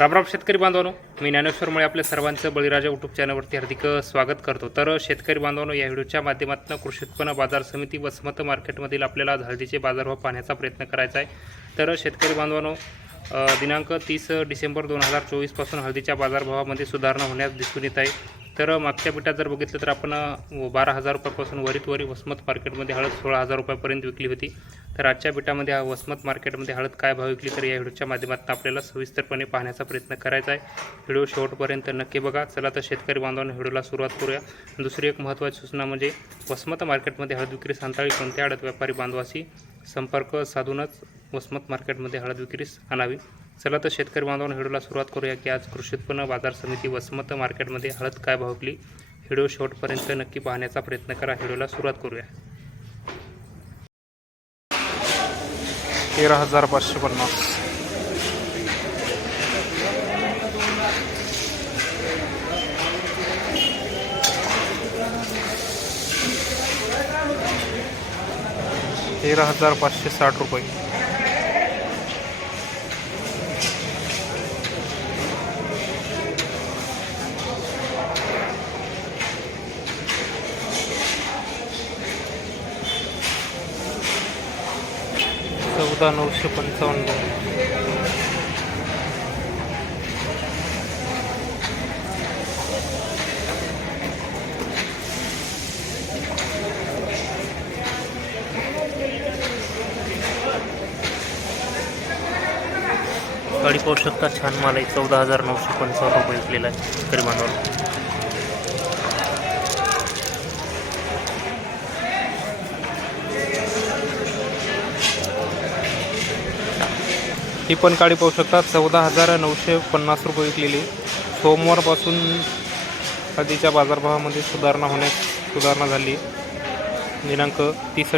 रामराम शेतकरी बांधवांनो. मी ज्ञानेश्वरमुळे आपल्या सर्वांचं बळीराजा यूट्यूब चॅनलवरती हार्दिक स्वागत करतो. तर शेतकरी बांधवांनो या व्हिडिओच्या माध्यमातून कृषी उत्पन्न बाजार समिती वसमत मार्केटमधील आपल्याला हळदीचे बाजारभाव पाहण्याचा प्रयत्न करायचा आहे. तर शेतकरी बांधवांनो दिनांक तीस डिसेंबर दोन हजार चोवीसपासून हळदीच्या बाजारभावामध्ये सुधारणा होण्यास दिसून येत आहे. तर मागच्या पिठात जर बघितलं तर आपण बारा हजार रुपयापासून वरीत वरी वसमत मार्केटमध्ये हळद सोळा हजार रुपयापर्यंत विकली होती. तर आजच्या पिठामध्ये हा वसमत मार्केटमध्ये हळद काय भाव विकली तर या व्हिडिओच्या माध्यमातून आपल्याला सविस्तरपणे पाहण्याचा प्रयत्न करायचा आहे. व्हिडिओ शेवटपर्यंत नक्की बघा. चला तर शेतकरी बांधवांना व्हिडिओला सुरुवात करूया. दुसरी एक महत्त्वाची सूचना म्हणजे वसमत मार्केटमध्ये हळद विक्री सांताळी कोणत्या हळद व्यापारी बांधवाशी संपर्क साधूनच वसमत मार्केटमध्ये हळद विक्रीस आणावी. चला तर शेतकरी बांधवांना व्हिडिओला सुरुवात करूया की आज कृषी उत्पन्न बाजार समिती वसमत मार्केटमध्ये हळद काय भाव विकली व्हिडिओ शेवटपर्यंत नक्की पाहण्याचा प्रयत्न करा. व्हिडिओला सुरुवात करूया. तेरा हजार पाचशे पन्नास. तेरा हजार पाचशे साठ रुपये. चौदा नऊशे पंचावन्न. गाडी पाहू शकता छान माल आहे. चौदा हजार नऊशे पंचावन्न रुपये विकलेला आहे शेतकरी ही पण काळी पाहू शकता चौदा हजार नऊशे पन्नास रुपये विकलेली. सोमवारपासून हळदीच्या बाजारभावामध्ये सुधारणा होण्यास सुधारणा झाली. दिनांक तीस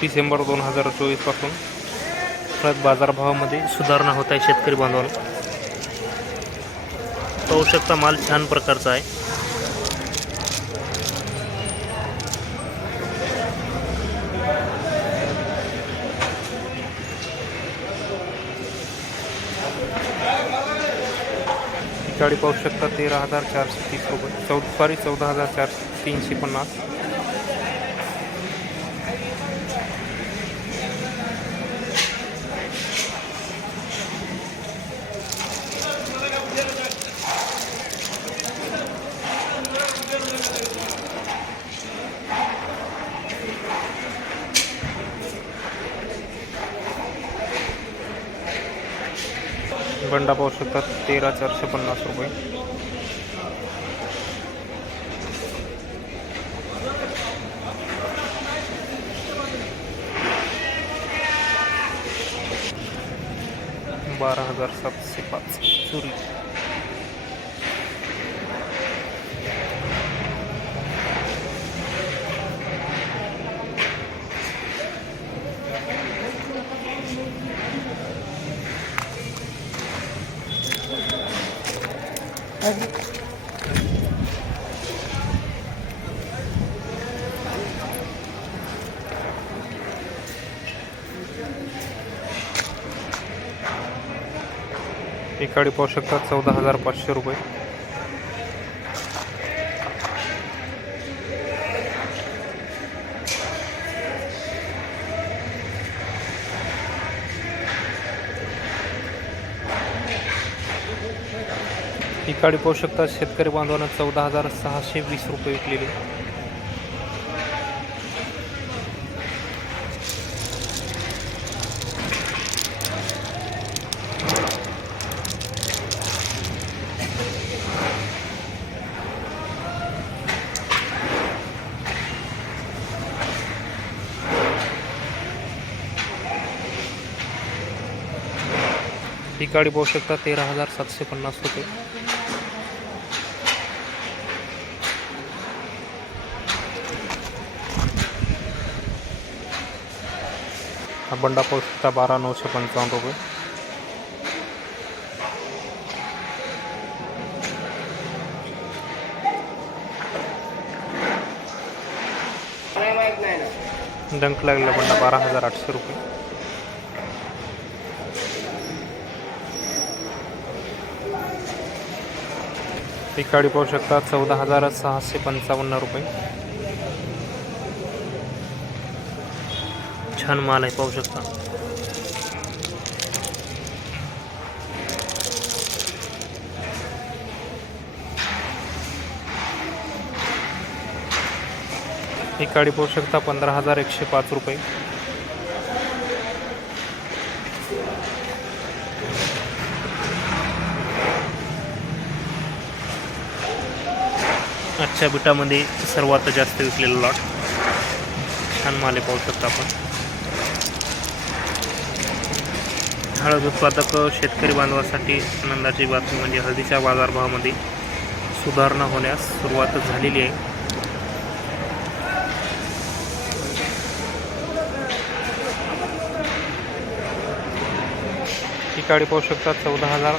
डिसेंबर दोन हजार चोवीसपासून परत बाजारभावामध्ये सुधारणा होत आहे शेतकरी बांधवांना. पाहू शकता माल छान प्रकारचा आहे. गाडी पाहू शकता तेरा हजार चारशे तीस रुपये. चौ सॉरी चौदा हजार चारशे तीनशे पन्नास. बंडा पाहू शकतात तेरा चारशे पन्नास रुपये. बारा हजार सातशे पाच चुरी. ही पाहू शकता चौदा हजार पाचशे रुपये. ही काळी पाहू शकता शेतकरी बांधवांना चौदा हजार सहाशे वीस रुपये विकलेली. गाडी पाहू शकता तेरा हजार सातशे पन्नास रुपये. हा बंडा पाहू शकता बारा नऊशे पंचावन्न रुपये. डंक लागला बंडा बारा हजार आठशे रुपये. ही काळी पाहू शकता चौदा हजार सहाशे पंचावन्न रुपये. छान माल आहे पाहू शकता. ही काळी पाहू शकता पंधरा हजार एकशे पाच रुपये. आजच्या बिटामध्ये सर्वात जास्त विकलेला लॉट छान माले पाहू शकता आपण. हळद उत्पादक शेतकरी बांधवासाठी आनंदाची बातमी म्हणजे हळदीच्या बाजारभावामध्ये सुधारणा होण्यास सुरुवात झालेली आहे. ही काळी पाहू शकता चौदा हजार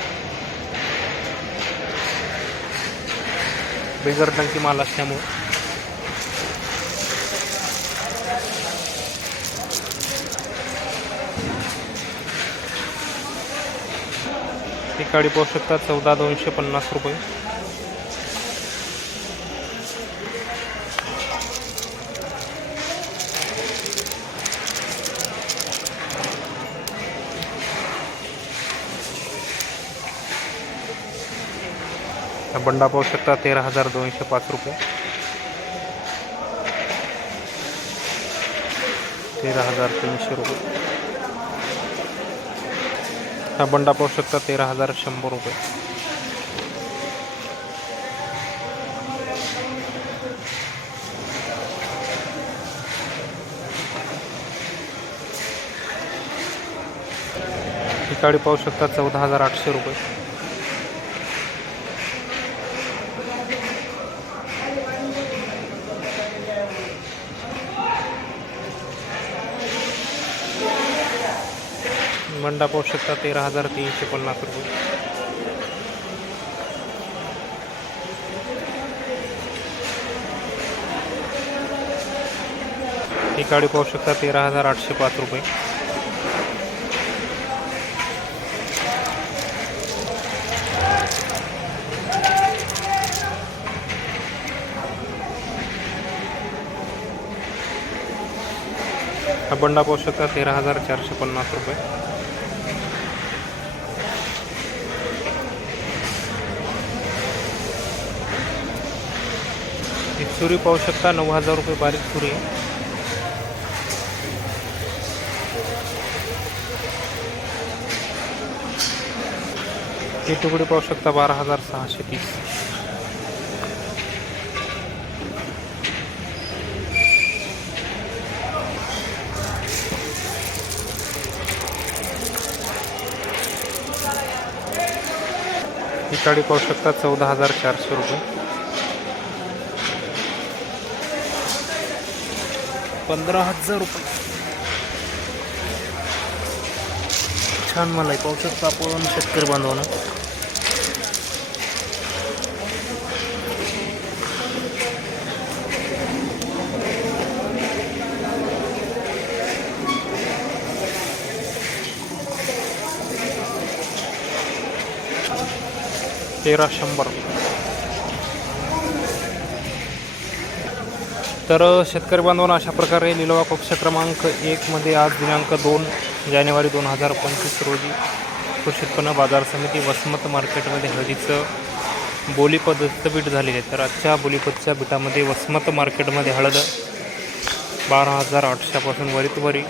बेगर टंकी माल असल्यामुळं. ही काळी पाहू शकता चौदा दोनशे पन्नास रुपये. हा बंडा पाहू शकता तेरा हजार दोनशे पाच रुपये. तेरा हजार तीनशे रुपये. हा बंडा पाहू शकता तेरा हजार शंभर रुपये. ही काळी पाहू शकता चौदा हजार आठशे रुपये. मंडा पाहू शकता तेरा हजार तीनशे पन्नास रुपये. ही काळी पाहू शकता तेरा हजार आठशे पाच रुपये. हा बंडा पाहू शकता तेरा हजार चारशे पन्नास रुपये. ही सुरी पाहू शकता. नऊ हजार रुपये बारीक सुरी आहे. हे तुकडे पाहू शकता बारा हजार सहाशे तीस ही काळी पाहू शकता चौदा हजार चारशे रुपये. पंधरा हजार रुपये. छान मला आहे. पाहू शकता आपण शेतकरी बांधवांना. तेरा शंभर तर शेतकरी बांधवांना अशा प्रकारे लिलावा पक्ष क्रमांक एकमध्ये आज दिनांक दोन जानेवारी दोन हजार पंचवीस रोजी कृषी उत्पन्न बाजार समिती वसमत मार्केटमध्ये हळदीचं बोलीपदचं बीट झालेले आहे. तर आजच्या बोलीपदच्या बीटामध्ये वसमत मार्केटमध्ये हळद बारा हजार आठशेपासून वरीत वरी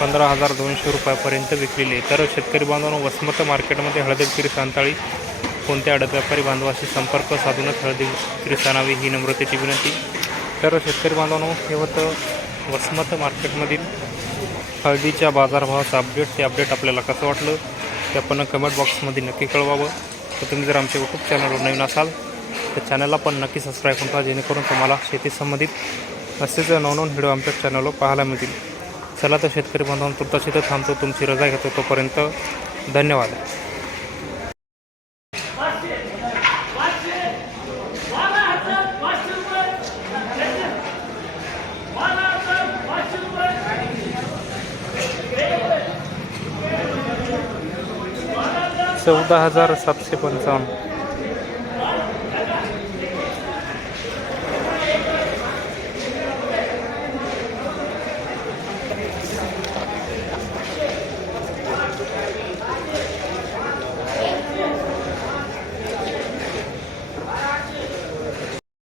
पंधरा हजार दोनशे रुपयापर्यंत विकलेली आहे. तर शेतकरी बांधवांना वसमत मार्केटमध्ये हळद विक्री सांताळी कोणत्या अडत व्यापारी बांधवाशी संपर्क साधूनच हळदी विक्री आणावी ही नम्रतेची विनंती. तर शेतकरी बांधवांनो हे होतं वसमत मार्केटमधील हळदीच्या बाजारभावाचं अपडेट ते अपडेट आपल्याला कसं वाटलं ते आपण कमेंट बॉक्समध्ये नक्की कळवावं. तर तुम्ही जर आमच्या यूट्यूब चॅनलवर नवीन असाल तर चॅनलला पण नक्की सबस्क्राईब करा जेणेकरून तुम्हाला शेती संबंधित असेच नवनवन व्हिडिओ आमच्या चॅनलवर पाहायला मिळतील. चला तर शेतकरी बांधवांनो तुर्तास तर थांबतो तुमची रजा घेतो तोपर्यंत धन्यवाद. चौदा हजार सातशे पंचावन्न.